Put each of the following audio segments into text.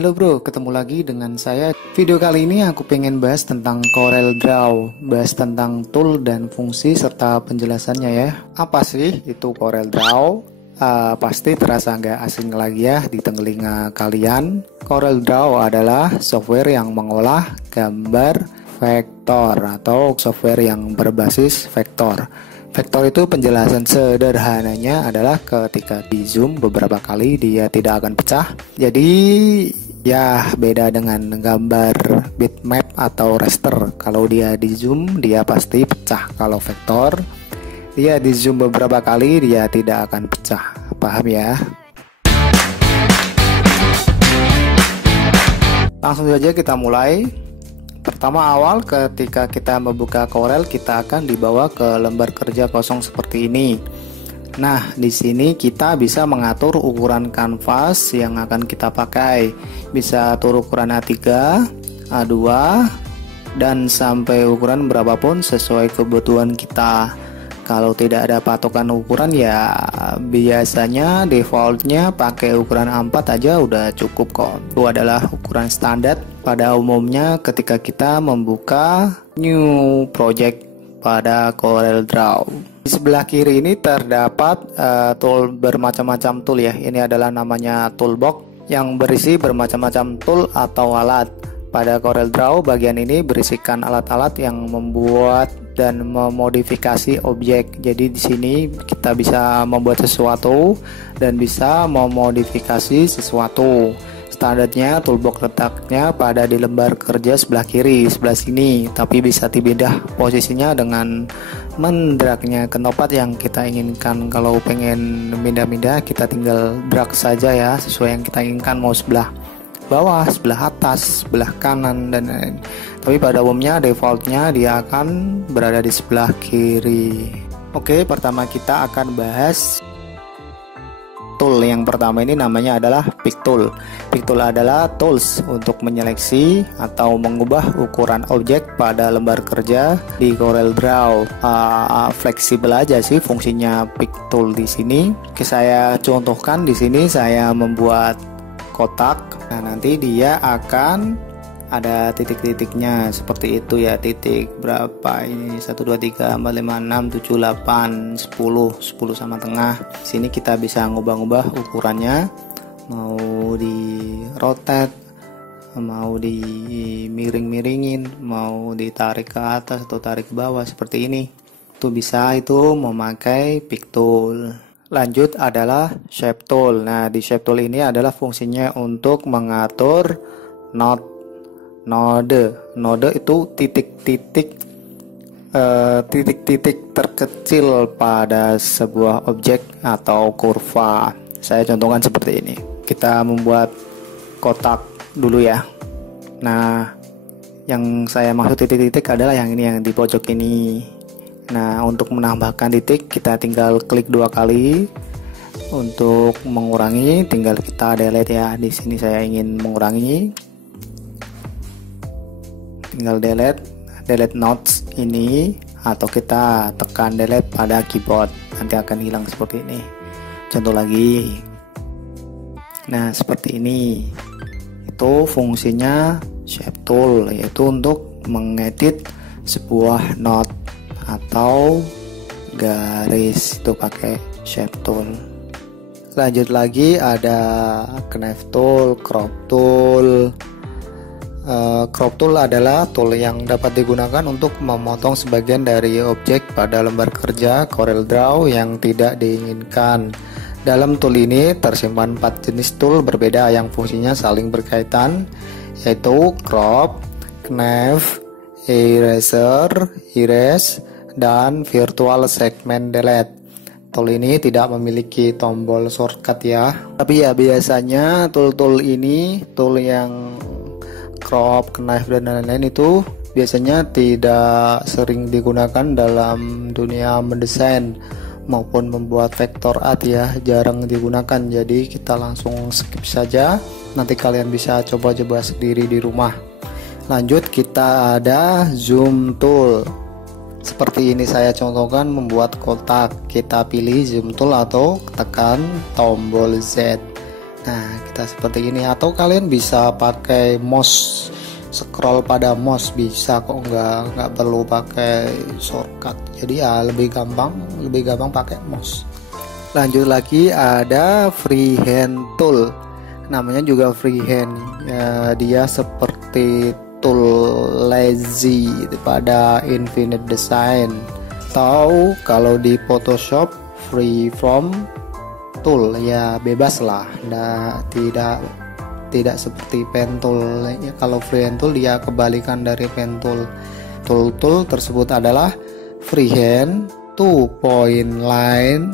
Halo bro, ketemu lagi dengan saya. Video kali ini aku pengen bahas tentang CorelDRAW, bahas tentang tool dan fungsi serta penjelasannya ya. Apa sih itu CorelDRAW? Pasti terasa nggak asing lagi ya di telinga kalian. CorelDRAW adalah software yang mengolah gambar vektor atau software yang berbasis vektor. Vektor itu penjelasan sederhananya adalah ketika di zoom beberapa kali dia tidak akan pecah. Jadi ya beda dengan gambar bitmap atau raster. Kalau dia di zoom dia pasti pecah. Kalau vektor dia di zoom beberapa kali dia tidak akan pecah. Paham ya? Langsung saja kita mulai. Pertama awal ketika kita membuka Corel kita akan dibawa ke lembar kerja kosong seperti ini. Nah, di sini kita bisa mengatur ukuran kanvas yang akan kita pakai. Bisa atur ukuran A3, A2 dan sampai ukuran berapapun sesuai kebutuhan kita. Kalau tidak ada patokan ukuran ya biasanya defaultnya pakai ukuran A4 aja udah cukup kok. Itu adalah ukuran standar pada umumnya ketika kita membuka new project pada CorelDRAW. Di sebelah kiri ini terdapat tool bermacam-macam tool ya. Ini adalah namanya toolbox yang berisi bermacam-macam tool atau alat. Pada CorelDRAW bagian ini berisikan alat-alat yang membuat dan memodifikasi objek. Jadi di sini kita bisa membuat sesuatu dan bisa memodifikasi sesuatu. Standarnya toolbox letaknya pada di lembar kerja sebelah kiri, sebelah sini, tapi bisa dipindah posisinya dengan mendragnya ke tempat yang kita inginkan. Kalau pengen pindah-pindah kita tinggal drag saja ya, sesuai yang kita inginkan, mau sebelah bawah, sebelah atas, sebelah kanan dan lain-lain. Tapi pada umumnya defaultnya dia akan berada di sebelah kiri. Oke, pertama kita akan bahas tool. Yang pertama ini namanya adalah Pick Tool. Pick Tool adalah tools untuk menyeleksi atau mengubah ukuran objek pada lembar kerja di CorelDRAW. Fleksibel aja sih fungsinya Pick Tool di sini. Oke, saya contohkan di sini saya membuat kotak. Nah, nanti dia akan ada titik-titiknya seperti itu ya, titik berapa ini, 1 2 3 4 5 6 7 8 10 sama tengah. Sini kita bisa ngubah-ngubah ukurannya, mau di rotate, mau di miring-miringin, mau ditarik ke atas atau tarik ke bawah seperti ini. Itu bisa, itu memakai Pick Tool. Lanjut adalah Shape Tool. Nah, di Shape Tool ini adalah fungsinya untuk mengatur node itu titik-titik terkecil pada sebuah objek atau kurva. Saya contohkan seperti ini. Kita membuat kotak dulu ya. Nah, yang saya maksud titik-titik adalah yang ini, yang di pojok ini. Nah, untuk menambahkan titik kita tinggal klik 2 kali. Untuk mengurangi tinggal kita delete ya. Di sini saya ingin mengurangi. Tinggal delete nodes ini, atau kita tekan delete pada keyboard. Nanti akan hilang seperti ini. Contoh lagi. Nah, seperti ini. Itu fungsinya Shape Tool, yaitu untuk mengedit sebuah node atau garis, itu pakai Shape Tool. Lanjut lagi ada Knife Tool, Crop Tool. Crop Tool adalah tool yang dapat digunakan untuk memotong sebagian dari objek pada lembar kerja CorelDRAW yang tidak diinginkan. Dalam tool ini tersimpan 4 jenis tool berbeda yang fungsinya saling berkaitan, yaitu Crop, Knife, Eraser, Erase, dan Virtual Segment Delete. Tool ini tidak memiliki tombol shortcut ya. Tapi ya biasanya tool-tool ini, tool yang crop, knife dan lain-lain itu biasanya tidak sering digunakan dalam dunia mendesain maupun membuat vektor art ya, jarang digunakan. Jadi kita langsung skip saja. Nanti kalian bisa coba-coba sendiri di rumah. Lanjut kita ada Zoom Tool. Seperti ini saya contohkan membuat kotak. Kita pilih Zoom Tool atau tekan tombol Z. Nah, kita seperti ini, atau kalian bisa pakai mouse, scroll pada mouse bisa kok, nggak perlu pakai shortcut. Jadi ya lebih gampang pakai mouse. Lanjut lagi, ada freehand tool, namanya juga freehand ya, dia seperti tool lazy pada Infinite Design, atau kalau di Photoshop freeform tool ya, bebas lah. Nah, tidak seperti pen tool ya. Kalau freehand tool dia kebalikan dari pen tool. Tool tersebut adalah freehand, 2-point line,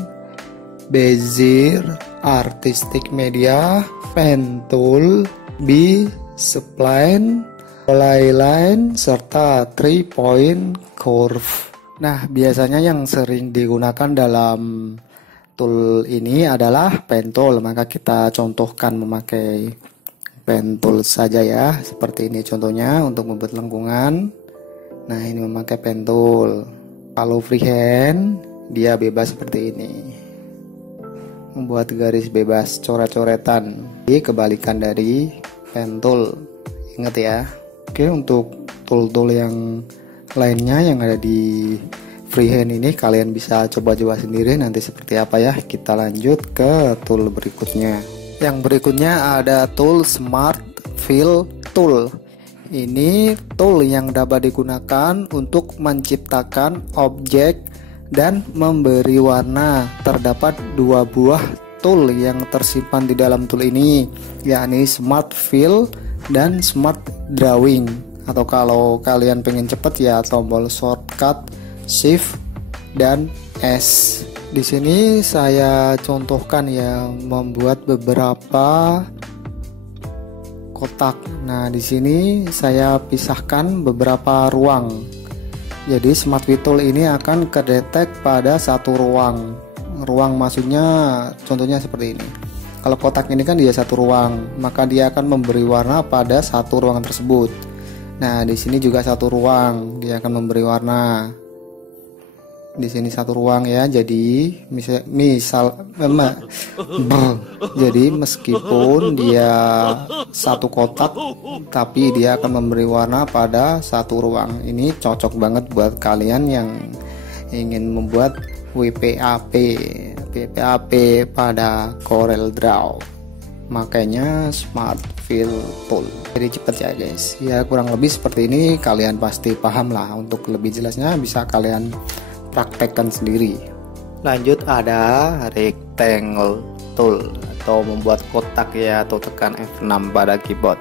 bezier, artistic media, pen tool, B-spline, polyline, serta 3-point curve. Nah, biasanya yang sering digunakan dalam tool ini adalah pen tool, maka kita contohkan memakai pen tool saja ya. Seperti ini contohnya untuk membuat lengkungan. Nah, ini memakai pen tool. Kalau freehand dia bebas seperti ini, membuat garis bebas, coret-coretan. Ini kebalikan dari pen tool, ingat ya. Oke, untuk tool-tool yang lainnya yang ada di freehand ini kalian bisa coba-coba sendiri nanti seperti apa ya. Kita lanjut ke tool berikutnya. Yang berikutnya ada tool Smart Fill Tool. Ini tool yang dapat digunakan untuk menciptakan objek dan memberi warna. Terdapat dua buah tool yang tersimpan di dalam tool ini, yakni Smart Fill dan Smart Drawing. Atau kalau kalian pengen cepet ya, tombol shortcut Shift dan S. Di sini saya contohkan ya, membuat beberapa kotak. Nah, di sini saya pisahkan beberapa ruang. Jadi Smart Fill Tool ini akan kedetek pada satu ruang. Ruang maksudnya contohnya seperti ini. Kalau kotak ini kan dia satu ruang, maka dia akan memberi warna pada satu ruang tersebut. Nah, di sini juga satu ruang, dia akan memberi warna. Di sini satu ruang ya. Jadi jadi meskipun dia satu kotak, tapi dia akan memberi warna pada satu ruang. Ini cocok banget buat kalian yang ingin membuat WPAP pada Corel Draw. Makanya Smart Fill Tool. Jadi cepet ya guys. Ya kurang lebih seperti ini, kalian pasti paham lah. Untuk lebih jelasnya bisa kalian praktekkan sendiri. Lanjut ada Rectangle Tool, atau membuat kotak ya, atau tekan F6 pada keyboard.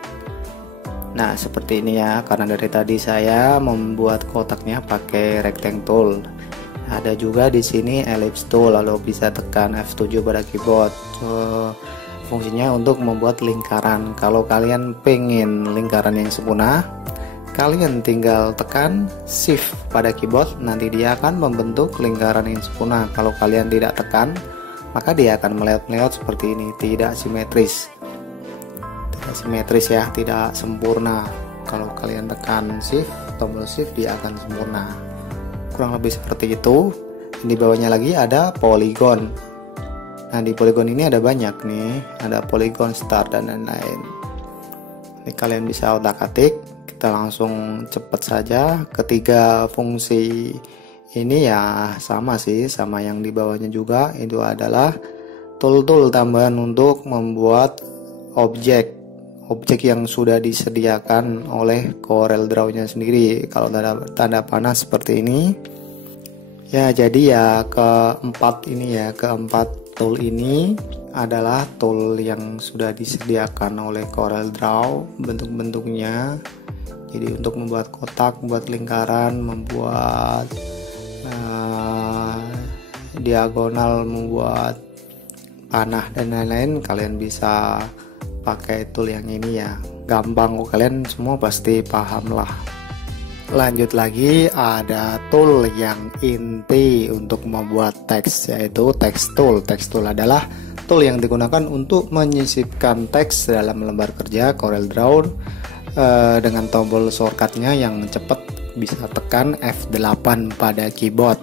Nah, seperti ini ya, karena dari tadi saya membuat kotaknya pakai Rectangle Tool. Ada juga di sini Ellipse Tool, lalu bisa tekan F7 pada keyboard. Fungsinya untuk membuat lingkaran. Kalau kalian pengen lingkaran yang sempurna, kalian tinggal tekan Shift pada keyboard, nanti dia akan membentuk lingkaran yang sempurna. Kalau kalian tidak tekan, maka dia akan meleot-meleot seperti ini, tidak simetris. Tidak simetris ya, tidak sempurna. Kalau kalian tekan Shift, tombol Shift, dia akan sempurna. Kurang lebih seperti itu. Di bawahnya lagi ada polygon. Nah, di polygon ini ada banyak nih, ada polygon start dan lain-lain. Ini kalian bisa otak-atik. Kita langsung cepat saja. Ketiga fungsi ini ya sama sih, sama yang di bawahnya juga. Itu adalah tool-tool tambahan untuk membuat objek yang sudah disediakan oleh Corel Draw-nya sendiri. Kalau tanda panah seperti ini ya, jadi ya keempat tool ini adalah tool yang sudah disediakan oleh Corel Draw. Bentuk-bentuknya jadi untuk membuat kotak, membuat lingkaran, membuat diagonal, membuat panah dan lain-lain, kalian bisa pakai tool yang ini ya. Gampang kok, kalian semua pasti paham lah. Lanjut lagi ada tool yang inti untuk membuat teks, yaitu text tool. Text tool adalah tool yang digunakan untuk menyisipkan teks dalam lembar kerja Corel Draw dengan tombol shortcutnya yang cepat, bisa tekan F8 pada keyboard.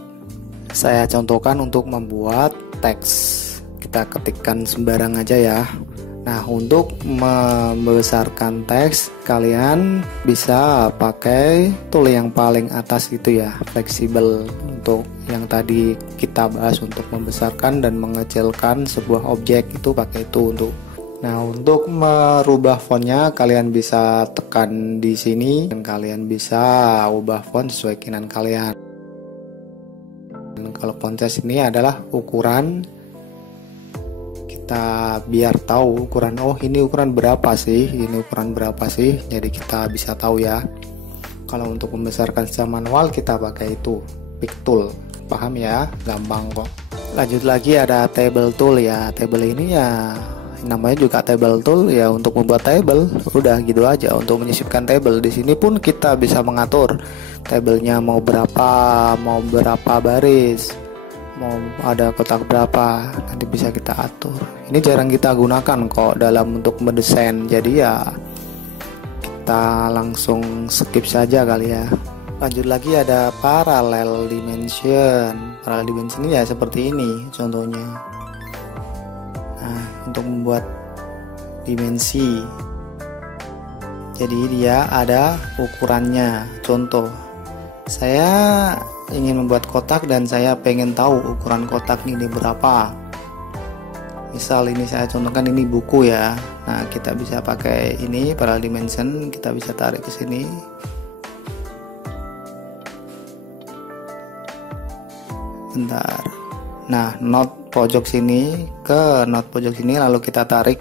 Saya contohkan untuk membuat teks. Kita ketikkan sembarang aja ya. Nah, untuk membesarkan teks, kalian bisa pakai tool yang paling atas itu ya, fleksibel. Untuk yang tadi kita bahas untuk membesarkan dan mengecilkan sebuah objek itu pakai itu untuk. Nah, untuk merubah fontnya kalian bisa tekan di sini dan kalian bisa ubah font sesuai keinginan kalian. Dan kalau font size ini adalah ukuran, kita biar tahu ukuran, oh ini ukuran berapa sih, jadi kita bisa tahu ya. Kalau untuk membesarkan secara manual kita pakai itu pick tool, paham ya, gampang kok. Lanjut lagi ada table tool ya. Table ini ya namanya juga table tool ya, untuk membuat table, udah gitu aja. Untuk menyisipkan table, di sini pun kita bisa mengatur tabelnya mau berapa baris, mau ada kotak berapa, nanti bisa kita atur. Ini jarang kita gunakan kok dalam untuk mendesain, jadi ya kita langsung skip saja kali ya. Lanjut lagi ada parallel dimension. Parallel dimension ya seperti ini contohnya. Nah, untuk membuat dimensi, jadi dia ada ukurannya. Contoh, saya ingin membuat kotak dan saya pengen tahu ukuran kotak ini berapa. Misal ini saya contohkan, ini buku ya. Nah, kita bisa pakai ini parallel dimension, kita bisa tarik ke sini. Bentar. Nah, not pojok sini ke not pojok sini, lalu kita tarik.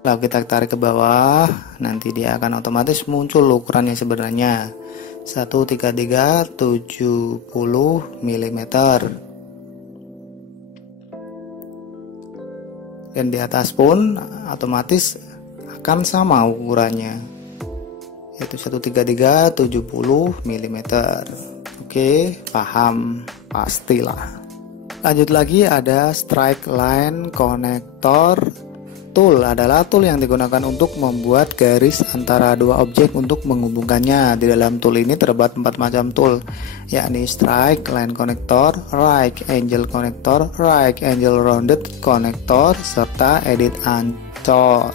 Lalu kita tarik ke bawah, nanti dia akan otomatis muncul ukurannya sebenarnya. 133 70 mm. Dan di atas pun otomatis akan sama ukurannya, yaitu 133 70 mm. Oke, paham pastilah. Lanjut lagi ada strike line connector tool. Adalah tool yang digunakan untuk membuat garis antara dua objek untuk menghubungkannya. Di dalam tool ini terdapat 4 macam tool, yakni strike line connector, right angle connector, right angle rounded connector, serta edit ancor.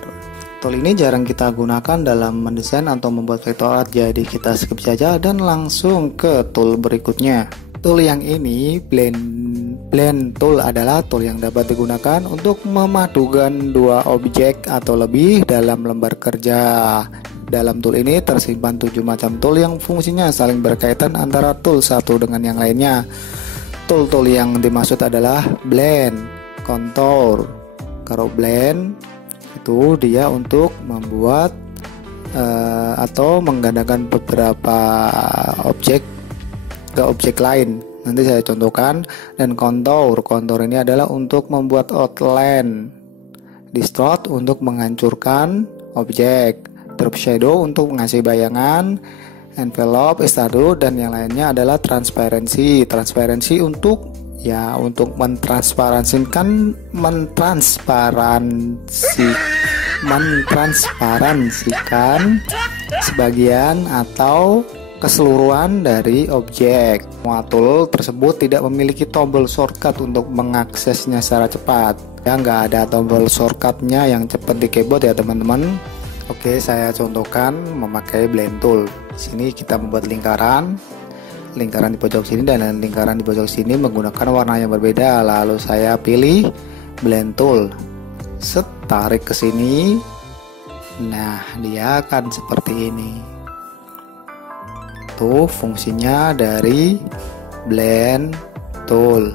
Tool ini jarang kita gunakan dalam mendesain atau membuat vektor art, jadi kita skip saja dan langsung ke tool berikutnya. Tool yang ini, blend tool, adalah tool yang dapat digunakan untuk memadukan dua objek atau lebih dalam lembar kerja. Dalam tool ini tersimpan 7 macam tool yang fungsinya saling berkaitan antara tool satu dengan yang lainnya. Tool-tool yang dimaksud adalah blend, contour. Kalau blend itu dia untuk membuat atau menggandakan beberapa objek ke objek lain. Nanti saya contohkan. Dan contour ini adalah untuk membuat outline, distort untuk menghancurkan objek, drop shadow untuk mengasih bayangan, envelope, shadow, dan yang lainnya adalah transparency untuk mentransparansikan sebagian atau keseluruhan dari objek. Semua tool tersebut tidak memiliki tombol shortcut untuk mengaksesnya secara cepat. Ya, nggak ada tombol shortcutnya yang cepat di keyboard ya teman-teman. Oke, saya contohkan memakai blend tool. Di sini kita membuat lingkaran di pojok sini dan lingkaran di pojok sini menggunakan warna yang berbeda. Lalu saya pilih blend tool, tarik ke sini. Nah, dia akan seperti ini. Itu fungsinya dari blend tool.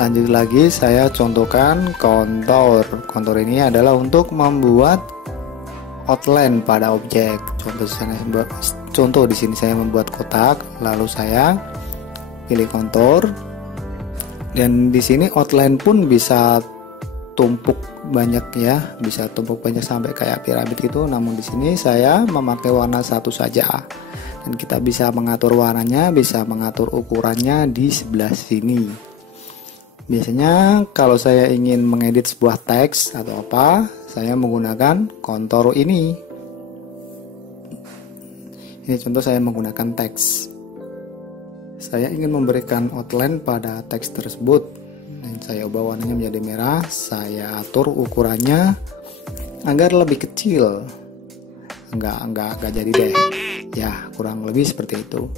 Lanjut lagi saya contohkan contour. Contour ini adalah untuk membuat outline pada objek. Contoh di sini saya membuat kotak, lalu saya pilih contour. Dan di sini outline pun bisa tumpuk banyak ya, bisa tumpuk banyak sampai kayak piramid gitu. Namun di sini saya memakai warna satu saja. Dan kita bisa mengatur warnanya, bisa mengatur ukurannya di sebelah sini. Biasanya kalau saya ingin mengedit sebuah teks atau apa, saya menggunakan contour ini. Ini contoh saya menggunakan teks. Saya ingin memberikan outline pada teks tersebut. Dan saya ubah warnanya menjadi merah. Saya atur ukurannya agar lebih kecil. Enggak jadi deh. Ya, kurang lebih seperti itu.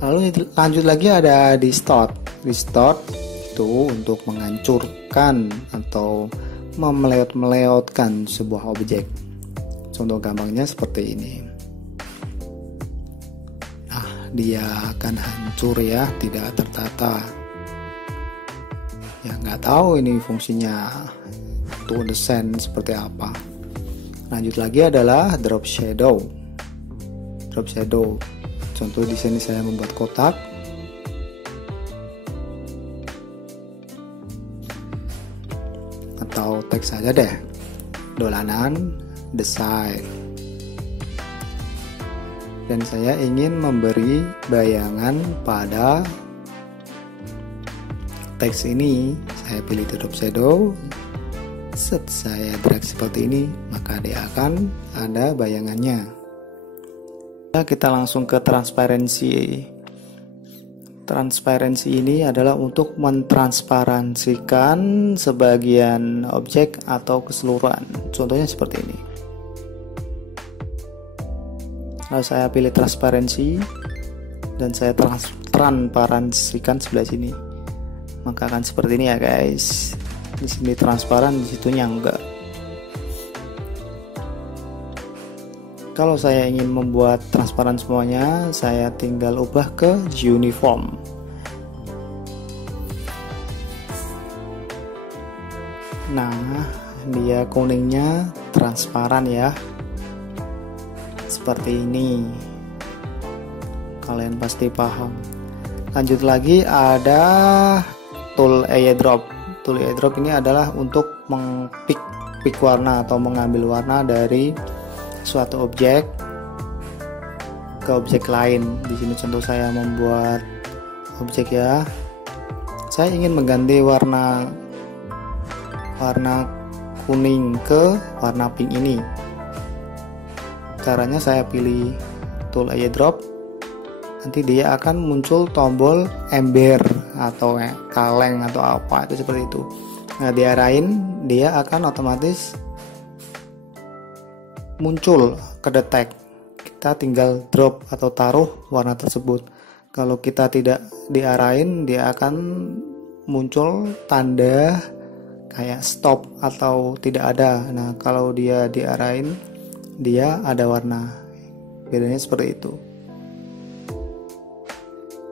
Lalu lanjut lagi ada distort. Distort itu untuk menghancurkan atau memeleot-meleotkan sebuah objek. Contoh gampangnya seperti ini. Nah, dia akan hancur ya, tidak tertata. Ya, nggak tahu ini fungsinya untuk desain seperti apa. Lanjut lagi adalah drop shadow. Drop shadow. Contoh di sini saya membuat kotak. Atau teks saja deh. Dolanan desain. Dan saya ingin memberi bayangan pada teks ini. Saya pilih drop shadow. Set saya drag seperti ini, maka dia akan ada bayangannya. Kita langsung ke transparansi. Transparansi ini adalah untuk mentransparansikan sebagian objek atau keseluruhan. Contohnya seperti ini. Lalu saya pilih transparansi dan saya transparansikan sebelah sini. Maka akan seperti ini ya guys. Di sini transparan, di situnya enggak. Kalau saya ingin membuat transparan semuanya, saya tinggal ubah ke uniform. Nah, dia kuningnya transparan ya. Seperti ini. Kalian pasti paham. Lanjut lagi ada tool airdrop. Tool airdrop ini adalah untuk mengpick warna atau mengambil warna dari suatu objek ke objek lain. Di sini contoh saya membuat objek ya. Saya ingin mengganti warna kuning ke warna pink ini. Caranya saya pilih tool airdrop. Nanti dia akan muncul tombol ember atau kaleng atau apa itu seperti itu. Nah, diarahin dia akan otomatis muncul ke detect. Kita tinggal drop atau taruh warna tersebut. Kalau kita tidak diarahin, dia akan muncul tanda kayak stop atau tidak ada. Nah, kalau dia diarahin, dia ada warna. Bedanya seperti itu.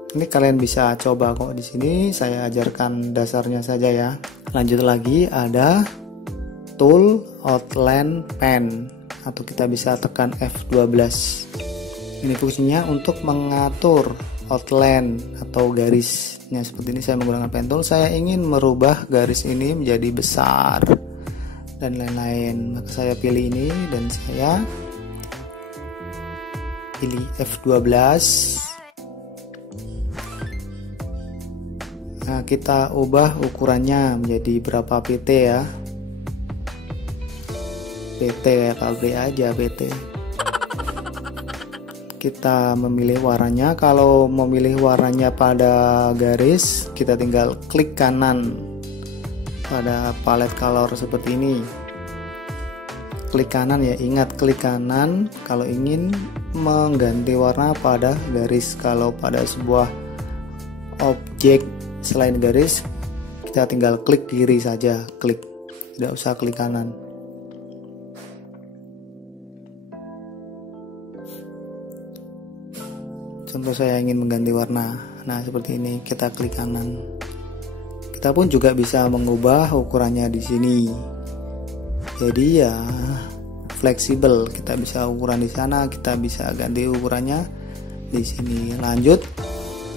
Ini kalian bisa coba kok. Di sini saya ajarkan dasarnya saja ya. Lanjut lagi ada tool outline pen, atau kita bisa tekan F12. Ini fungsinya untuk mengatur outline atau garisnya. Seperti ini saya menggunakan pen tool. Saya ingin merubah garis ini menjadi besar dan lain-lain. Maka saya pilih ini dan saya pilih F12. Nah, kita ubah ukurannya menjadi berapa PT ya. PT ya, pabrik aja PT. Kita memilih warnanya. Kalau memilih warnanya pada garis, kita tinggal klik kanan pada palette color seperti ini. Klik kanan ya, ingat klik kanan kalau ingin mengganti warna pada garis. Kalau pada sebuah objek selain garis, kita tinggal klik kiri saja, klik, tidak usah klik kanan. Contoh saya ingin mengganti warna, nah seperti ini, kita klik kanan. Kita pun juga bisa mengubah ukurannya di sini. Jadi ya fleksibel, kita bisa ukuran di sana, kita bisa ganti ukurannya di sini. Lanjut,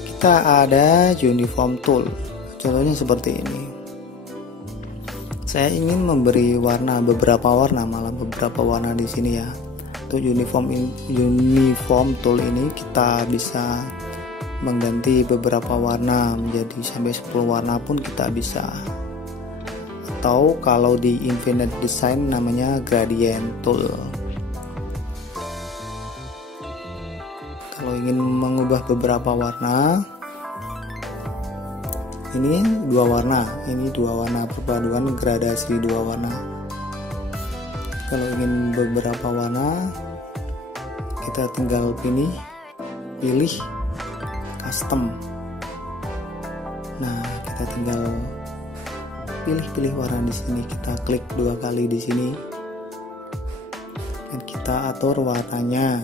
kita ada uniform tool. Contohnya seperti ini. Saya ingin memberi warna, beberapa warna di sini ya. Untuk uniform tool ini kita bisa mengganti beberapa warna menjadi sampai 10 warna pun kita bisa. Atau kalau di Infinite Design namanya gradient tool. Kalau ingin mengubah beberapa warna, ini dua warna, perpaduan gradasi dua warna. Kalau ingin beberapa warna, kita tinggal pilih custom. Nah, kita tinggal pilih warna di sini, kita klik 2 kali di sini dan kita atur warnanya.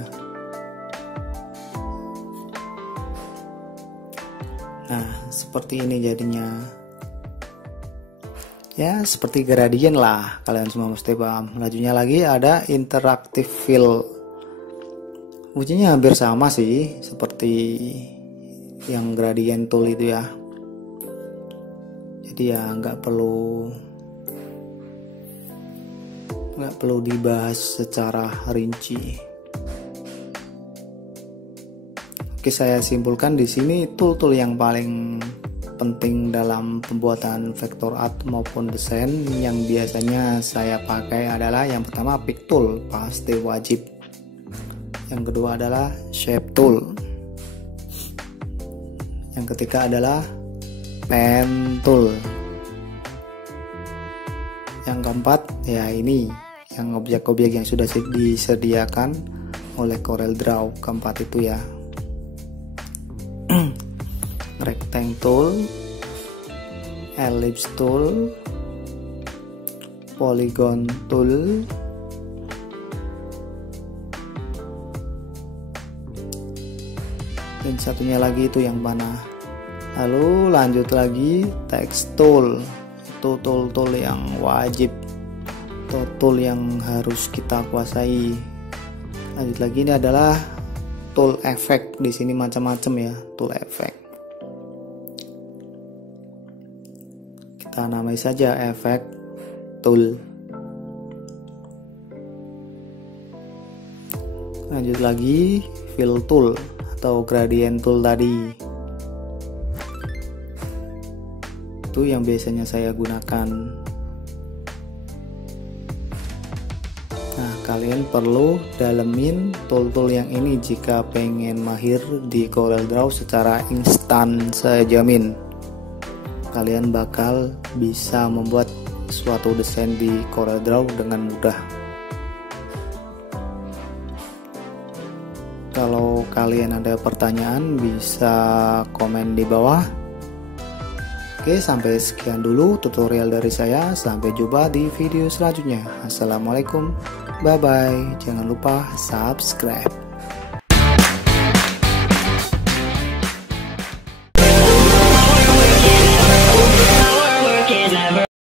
Nah, seperti ini jadinya. Ya, seperti gradient lah, kalian semua mesti paham. Lajunya lagi ada interactive fill. Fungsinya hampir sama sih seperti yang gradient tool itu ya. Jadi ya nggak perlu dibahas secara rinci. Oke, saya simpulkan di sini tool-tool yang paling penting dalam pembuatan vector art maupun desain yang biasanya saya pakai adalah yang pertama pick tool, pasti wajib. Yang kedua adalah shape tool. Yang ketiga adalah pen tool. Yang keempat ya ini, yang objek-objek yang sudah disediakan oleh CorelDRAW, keempat itu ya. Rectangle tool, ellipse tool, polygon tool, dan satunya lagi itu yang panah. Lalu lanjut lagi text tool, itu tool yang wajib, tool yang harus kita kuasai. Lanjut lagi ini adalah tool effect, di sini macam-macam ya tool effect. Kita namai saja effect tool. Lanjut lagi fill tool atau gradient tool tadi. Itu yang biasanya saya gunakan. Nah, kalian perlu dalemin tool-tool yang ini jika pengen mahir di CorelDRAW secara instan. Saya jamin kalian bakal bisa membuat suatu desain di CorelDRAW dengan mudah. Kalau kalian ada pertanyaan bisa komen di bawah. Oke, sampai sekian dulu tutorial dari saya. Sampai jumpa di video selanjutnya. Assalamualaikum, bye bye. Jangan lupa subscribe.